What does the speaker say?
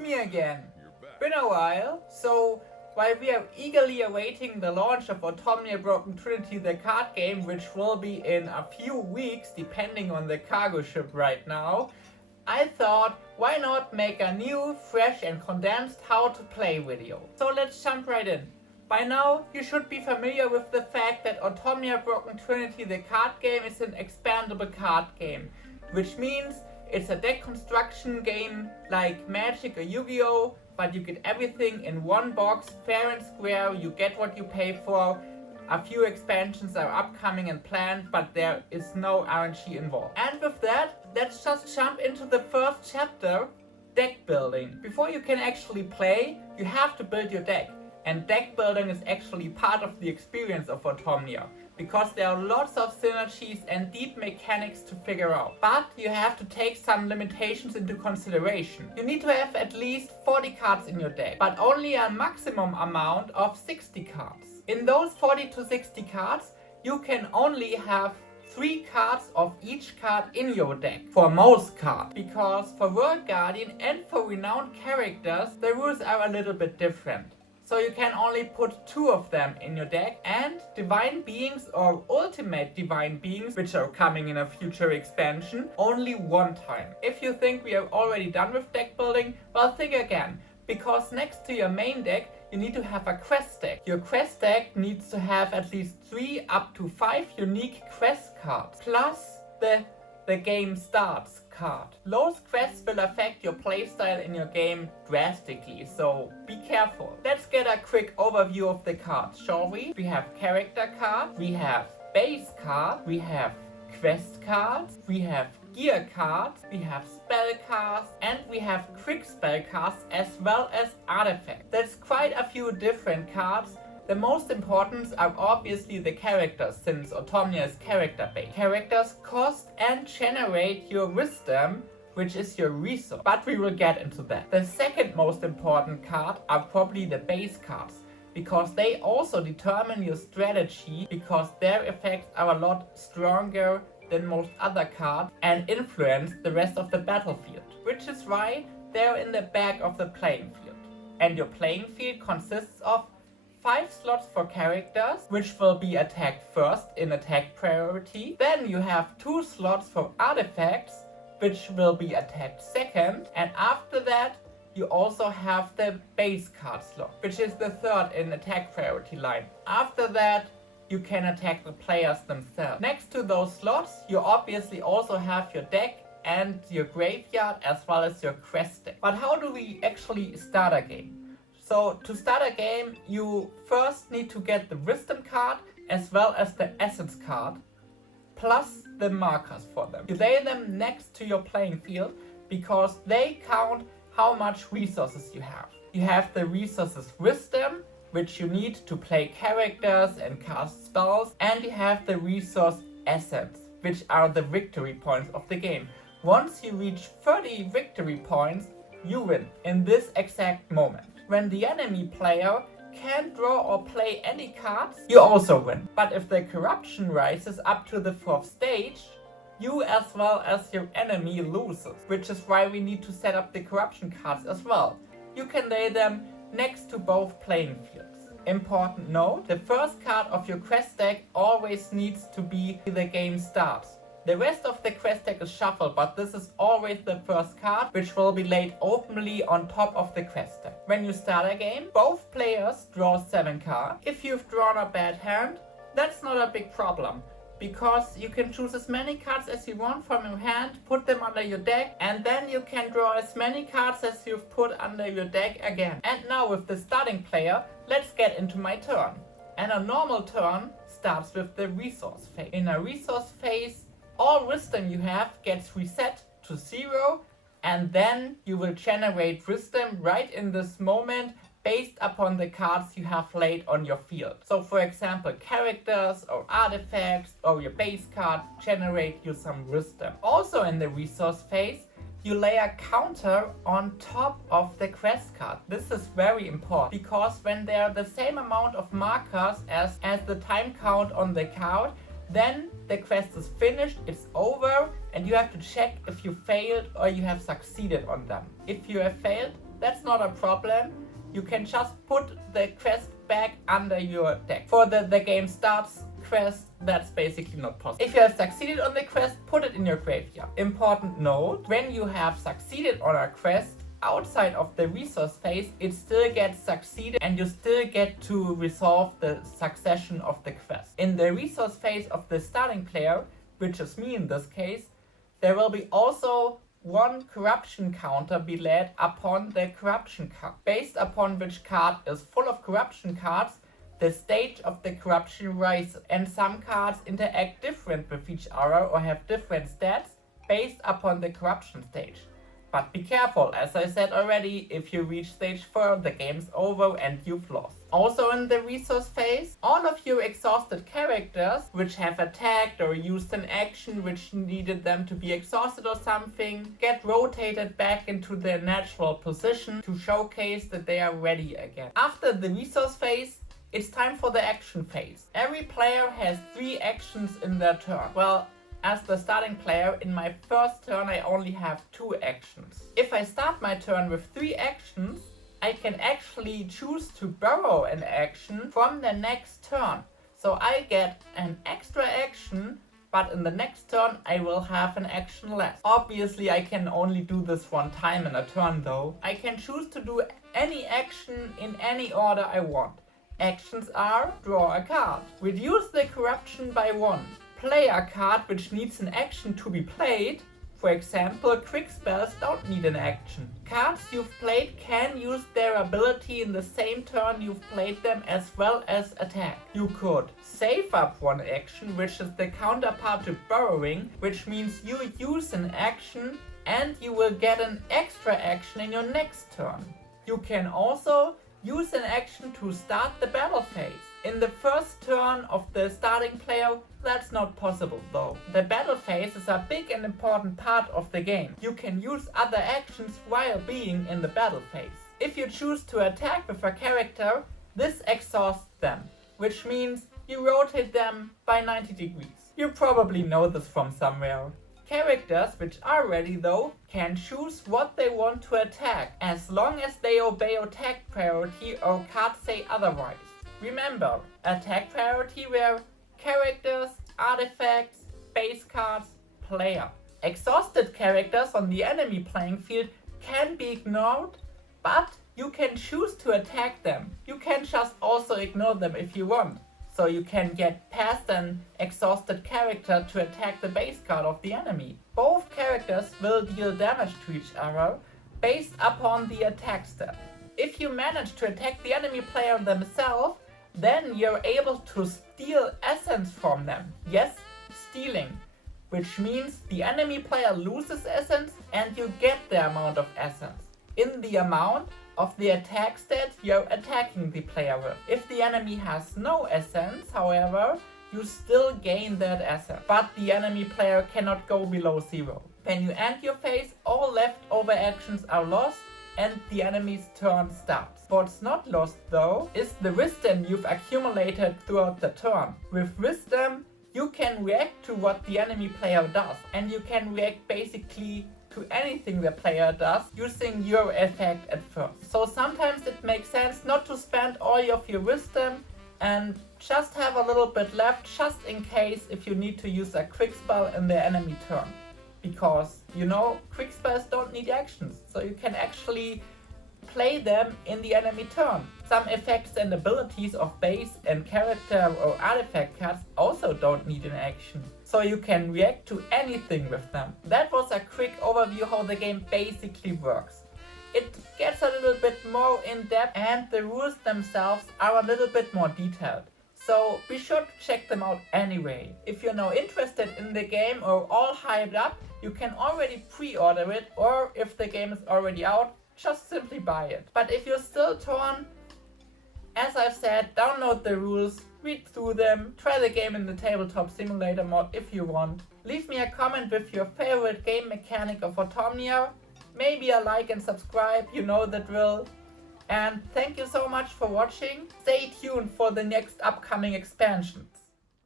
me again. Been a while, so while we are eagerly awaiting the launch of Ortomnia Broken Trinity, the card game, which will be in a few weeks depending on the cargo ship right now, I thought, why not make a new, fresh and condensed how to play video. So let's jump right in. By now, you should be familiar with the fact that Ortomnia Broken Trinity, the card game, is an expandable card game, which means it's a deck construction game like Magic or Yu-Gi-Oh!, but you get everything in one box, fair and square, you get what you pay for. A few expansions are upcoming and planned, but there is no RNG involved. And with that, let's just jump into the first chapter, deck building. Before you can actually play, you have to build your deck. And deck building is actually part of the experience of Ortomnia, because there are lots of synergies and deep mechanics to figure out. But you have to take some limitations into consideration. You need to have at least 40 cards in your deck, but only a maximum amount of 60 cards. In those 40 to 60 cards, you can only have 3 cards of each card in your deck for most cards, because for World Guardian and for renowned characters, the rules are a little bit different. So you can only put 2 of them in your deck, and Divine Beings or Ultimate Divine Beings, which are coming in a future expansion, only 1 time. If you think we are already done with deck building, well, think again, because next to your main deck, you need to have a quest deck. Your quest deck needs to have at least 3 up to 5 unique quest cards, plus the game starts card. Those quests will affect your playstyle in your game drastically, so be careful. Let's get a quick overview of the cards, shall we? We have character cards, we have base cards, we have quest cards, we have gear cards, we have spell cards, and we have quick spell cards as well as artifacts. That's quite a few different cards. The most important are obviously the characters, since Ortomnia is character-based. Characters cost and generate your wisdom, which is your resource, but we will get into that. The second most important card are probably the base cards, because they also determine your strategy, because their effects are a lot stronger than most other cards and influence the rest of the battlefield, which is why they're in the back of the playing field. And your playing field consists of 5 slots for characters, which will be attacked first in attack priority. Then you have 2 slots for artifacts, which will be attacked second. And after that, you also have the base card slot, which is the third in attack priority line. After that, you can attack the players themselves. Next to those slots, you obviously also have your deck and your graveyard as well as your quest deck. But how do we actually start a game? So to start a game, you first need to get the wisdom card as well as the essence card, plus the markers for them. You lay them next to your playing field because they count how much resources you have. You have the resources wisdom, which you need to play characters and cast spells, and you have the resource essence, which are the victory points of the game. Once you reach 30 victory points, you win in this exact moment. When the enemy player can't draw or play any cards, you also win. But if the corruption rises up to the 4th stage, you as well as your enemy loses, which is why we need to set up the corruption cards as well. You can lay them next to both playing fields. Important note, the first card of your quest deck always needs to be the game starts. The rest of the quest deck is shuffled, but this is always the first card, which will be laid openly on top of the quest deck. When you start a game, both players draw 7 cards. If you've drawn a bad hand, that's not a big problem, because you can choose as many cards as you want from your hand, put them under your deck, and then you can draw as many cards as you've put under your deck again. And now with the starting player, let's get into my turn. And a normal turn starts with the resource phase. In a resource phase, all wisdom you have gets reset to 0, and then you will generate wisdom right in this moment based upon the cards you have laid on your field. So for example, characters or artifacts or your base card generate you some wisdom. Also in the resource phase, you lay a counter on top of the quest card. This is very important because when there are the same amount of markers as the time count on the card, then the quest is finished, it's over, and you have to check if you failed or you have succeeded on them. If you have failed, that's not a problem. You can just put the quest back under your deck. For the game starts quest, that's basically not possible. If you have succeeded on the quest, put it in your graveyard. Important note, when you have succeeded on a quest outside of the resource phase, it still gets succeeded and you still get to resolve the succession of the quest. In the resource phase of the starting player, which is me in this case, there will be also one corruption counter be led upon the corruption card. Based upon which card is full of corruption cards, the stage of the corruption rises, and some cards interact different with each other or have different stats based upon the corruption stage. But be careful, as I said already, if you reach stage 4, the game's over and you've lost. Also in the resource phase, all of your exhausted characters, which have attacked or used an action which needed them to be exhausted or something, get rotated back into their natural position to showcase that they are ready again. After the resource phase, it's time for the action phase. Every player has 3 actions in their turn. Well, as the starting player, in my first turn I only have 2 actions. If I start my turn with 3 actions, I can actually choose to borrow an action from the next turn. So I get an extra action, but in the next turn I will have an action less. Obviously I can only do this one time in a turn though. I can choose to do any action in any order I want. Actions are: draw a card, reduce the corruption by 1, play a card which needs an action to be played. For example, quick spells don't need an action. Cards you've played can use their ability in the same turn you've played them as well as attack. You could save up one action, which is the counterpart to borrowing, which means you use an action and you will get an extra action in your next turn. You can also use an action to start the battle phase. In the first turn of the starting player, that's not possible though. The battle phase is a big and important part of the game. You can use other actions while being in the battle phase. If you choose to attack with a character, this exhausts them, which means you rotate them by 90 degrees. You probably know this from somewhere. Characters which are ready though can choose what they want to attack, as long as they obey attack priority or cards say otherwise. Remember, attack priority were characters, artifacts, base cards, player. Exhausted characters on the enemy playing field can be ignored, but you can choose to attack them. You can just also ignore them if you want. So you can get past an exhausted character to attack the base card of the enemy. Both characters will deal damage to each other based upon the attack step. If you manage to attack the enemy player themselves, then you're able to steal essence from them. Yes, stealing. Which means the enemy player loses essence and you get the amount of essence. In the amount of the attack stat you're attacking the player with. If the enemy has no essence, however, you still gain that essence. But the enemy player cannot go below 0. When you end your phase, all leftover actions are lost and the enemy's turn starts. What's not lost though is the wisdom you've accumulated throughout the turn. With wisdom, you can react to what the enemy player does, and you can react basically to anything the player does using your effect at first. So sometimes it makes sense not to spend all of your wisdom and just have a little bit left just in case if you need to use a quick spell in the enemy turn. Because, you know, quick spells don't need actions, so you can actually play them in the enemy turn. Some effects and abilities of base and character or artifact cards also don't need an action, so you can react to anything with them. That was a quick overview how the game basically works. It gets a little bit more in depth and the rules themselves are a little bit more detailed. So be sure to check them out anyway. If you're now interested in the game or all hyped up, you can already pre-order it, or if the game is already out, just simply buy it. But if you're still torn, as I've said, download the rules, read through them, try the game in the tabletop simulator mode if you want. Leave me a comment with your favorite game mechanic of Ortomnia. Maybe a like and subscribe, you know the drill. And thank you so much for watching. Stay tuned for the next upcoming expansions.